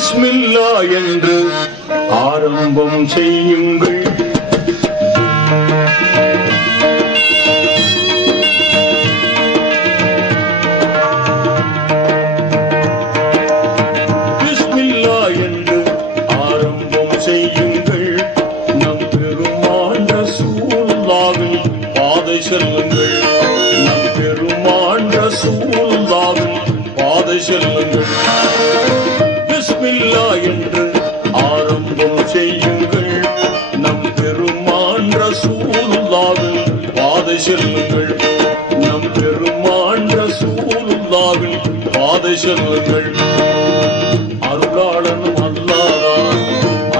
பிஸ்மில்லா என்று ஆரம்பம் செய்யுங்கள். பிஸ்மில்லா என்று ஆரம்பம் செய்யுங்கள். நம் பெருமான் ரசூலுல்லாஹ்வின் பாதை செல்லுங்கள். நம் பெருமான் ரசூலுல்லாஹ்வின் பாதை செல்லுங்கள். பிஸ்மில்லா என்று ஆரம்பம் செய்யுங்கள். நம் பெருமான் ரசூலுல்லாஹ்வின் பாதை செல்லுங்கள். நம் பெருமான் ரசூலுல்லாஹ்வின் பாதை செல்லுங்கள். அருளாளனும் அல்லாஹ்தான்,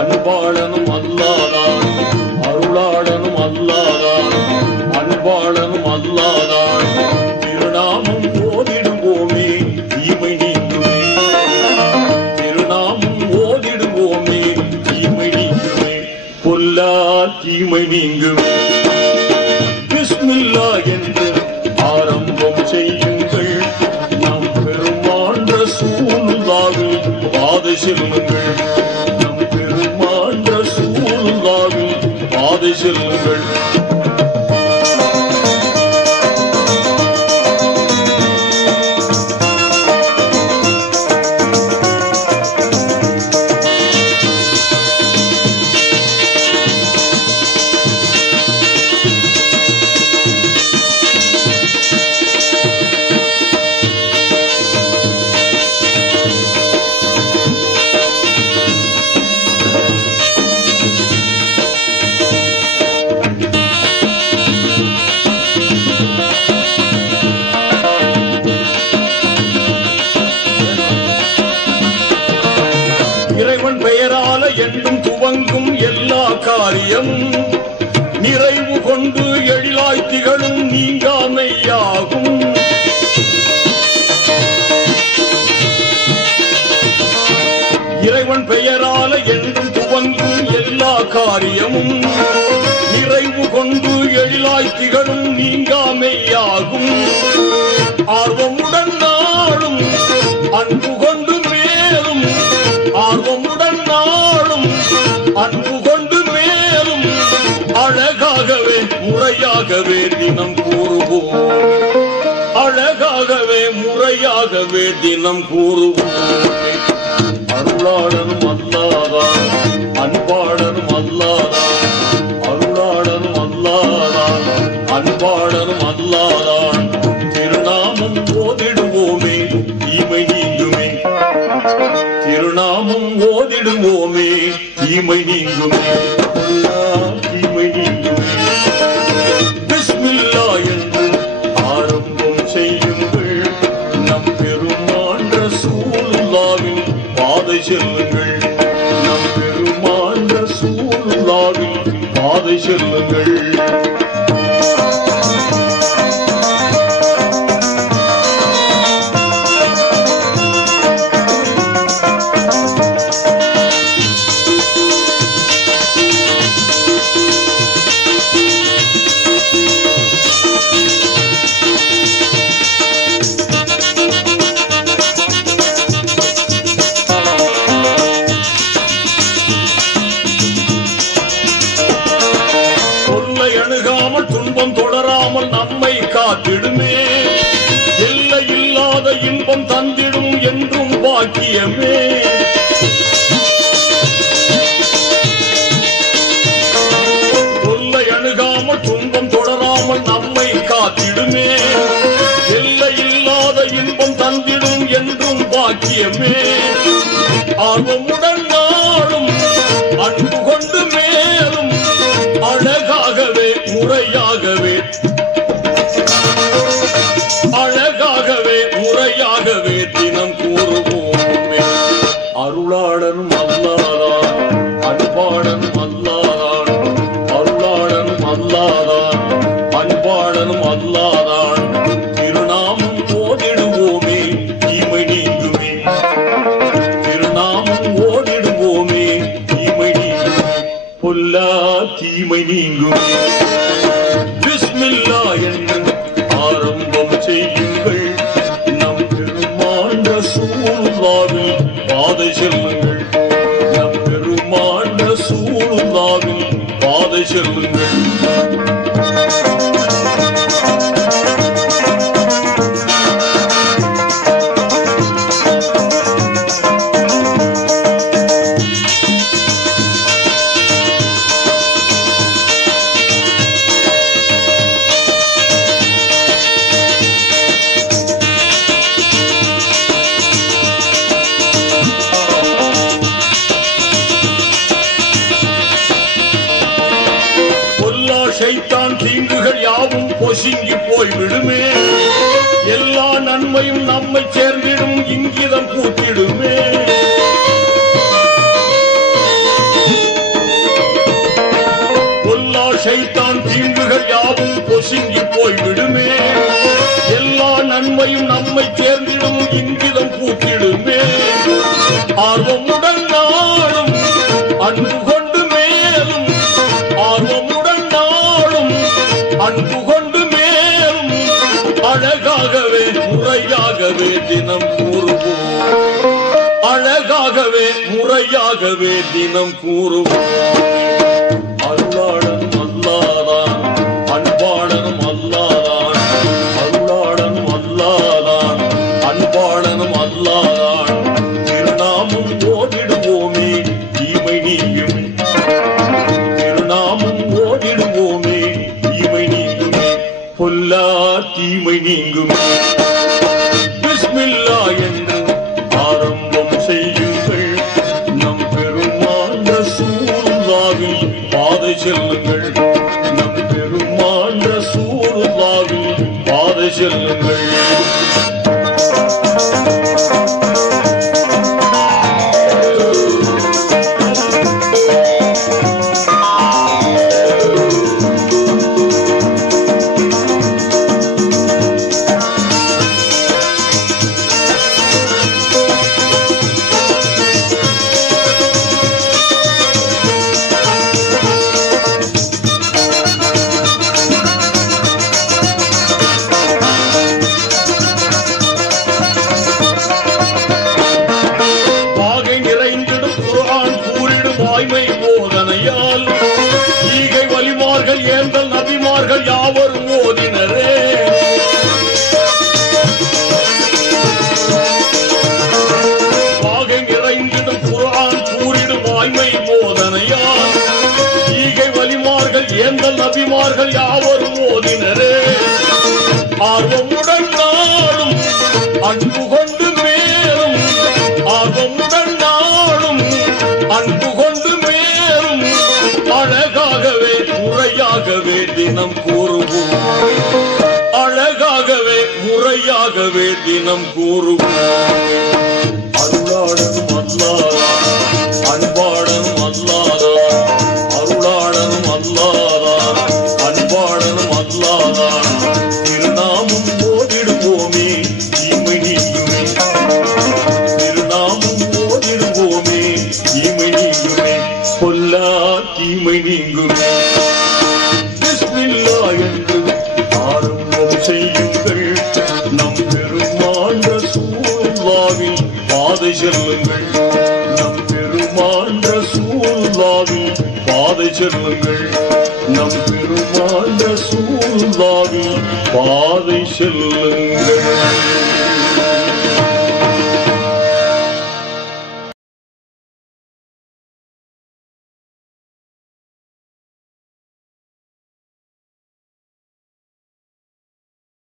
அன்பாளனும் அல்லாஹ்தான். அருளாளனும் அல்லாஹ்தான், அன்பாளனும் அல்லாஹ்தான். திருநாமம் ஓதிடுவோமே தீமை நீங்குமே. திருநாமம் ஓதிடுவோமே தீமை நீங்குமே. பொல்லா தீமை நீங்குமே. பிஸ்மில்லா என்று ஆரம்பம் செய்யுங்கள். நம் பெருமான் ரசூலுல்லாஹ்வின் பாதை செல்லுங்கள். நம் பெருமான் ரசூலுல்லாஹ்வின் பாதை செல்லுங்கள். இறைவன் பெயரால என்றும் துவங்கும் எல்லா காரியமும் நிறைவு கொண்டு எழிலாய் திகழும் நீங்காமையாகும். இறைவன் பெயரால என்றும் துவங்கும் எல்லா காரியமும் நிறைவு கொண்டு எழிலாய் திகழும் நீங்காமையாகும். ஆர்வமுடன் நாளும் அன்பு கொண்டு மேலும், ஆர்வமுடன் நாளும் அன்பு கொண்டு மேலும் அழகாகவே முறையாகவே தினம் கூறுவோம். அழகாகவே முறையாகவே தினம் கூறுவோம். அருளாளனும் அல்லாஹ்தான், அன்பாளனும் அல்லாஹ்தான். அருளாளனும் அல்லாஹ்தான், அன்பாளனும் அல்லாஹ்தான். திருநாமம் ஓதிடுவோமே தீமை நீங்குமே. திருநாமம் ஓதிடுவோமே தீமை நீங்குமே. தீமை நீங்குமே. பிஸ்மில்லா என்று ஆரம்பம் செய்யுங்கள். நம் பெருமான் ரசூலுல்லாஹ்வின் பாதை செல்லுங்கள். நம் பெருமான் ரசூலுல்லாஹ்வின் பாதை செல்லுங்கள். அணுகாமல் துன்பம் தொடராமல் நம்மை காத்திடுமே. எல்லை இல்லாத இன்பம் தந்திடும் என்றும் பாக்கியமே. தொல்லை அணுகாமல் துன்பம் தொடராமல் நம்மை காத்திடுமே. எல்லை இல்லாத இன்பம் தந்திடும் என்றும் பாக்கியமே. ஆர்வமுடன் நாளும் அன்பு கொண்டு மேலும் அழகாகவே முறையாகவே, அழகாகவே முறையாகவே தினம் கூறுவோமே. அருளாளனும் அல்லாஹ்தான், அன்பாளனும் அல்லாஹ்தான். அருளாளனும் அல்லாஹ்தான், அன்பாளனும் அல்லாஹ்தான். திருநாமம் ஓதிடுவோமே தீமை நீங்குமே. திருநாமம் ஓதி பொசுங்கி போய் விடுமே. எல்லா நன்மையும் நம்மை சேர்ந்திடும் இங்கிதம் பூத்திடுமே. கொல்லா சைத்தான் தீங்குகள் யாவும் பொசுங்கி போய் விடுமே. எல்லா நன்மையும் நம்மை சேர்ந்திடும் இங்கிதம் பூத்திடுமே. ஆர்வமுடன் நாளும் அன்பு கொண்டு மேலும், ஆர்வமுடன் நாளும் அன்பு கொண்டு மேலும், அழகாகவே முறையாகவே தினம் கூறுவோம். அழகாகவே முறையாகவே தினம் கூறுவோம். அருளாளனும் அல்லாதான், அன்பாளனும் அல்லாதான், அருளாளனும் அல்லாதான், அன்பாளனும் அல்லாதான். திருநாமம் ஓடிடுவோமே தீமை நீங்கும், திருநாமம் ஓடிடுவோமே தீமை நீங்குமே, பொல்லா தீமை நீங்குமே. பிஸ்மில்லா என்று ஆரம்பம் செய்யுங்கள். நம் பெருமான் ரசூலுல்லாஹில் பாதை செல்லுங்கள். நம் பெருமான் ரசூலுல்லாஹில் பாதை செல்லுங்கள். யாவரும் ஓதினரே. பாகை நிறைந்திடும் குர்ஆன் கூறிடும் வாய்மை போதனையால் ஈகை வலிமார்கள் ஏந்தல் நபிமார்கள் யாவரும் ஓதினரே. ஆர்வமுடன் நாளும் அன்பு கொண்டு மேலும், ஆர்வமுடன் நாளும் அன்பு கொண்டு மேலும், அழகாகவே முறையாகவே தினம் கூறுவோம். அழகாகவே முறையாகவே தினம் கூறுவோம். அருளாளனும் அல்லாதான், அன்பாளனும் அல்லாதான், அருளாளனும் அல்லாதான், அன்பாளனும் அல்லாதான். திருநாமம் ஓடிடுவோமே தீமை நீங்குமே, திருநாமம் ஓடிடுவோமே தீமை நீங்குமே, பொல்லா தீமை நீங்குமே. பிஸ்மில்லா என்று ஆரம்பம் செய்யுங்கள். நம் பெருமான் ரசூலுல்லாஹில் பாதை செல்லுங்கள். நம் பெருமான் ரசூலுல்லாஹில் பாதை செல்லுங்கள். நம் பெருமான் ரசூலுல்லாஹில் பாதை செல்லுங்கள்.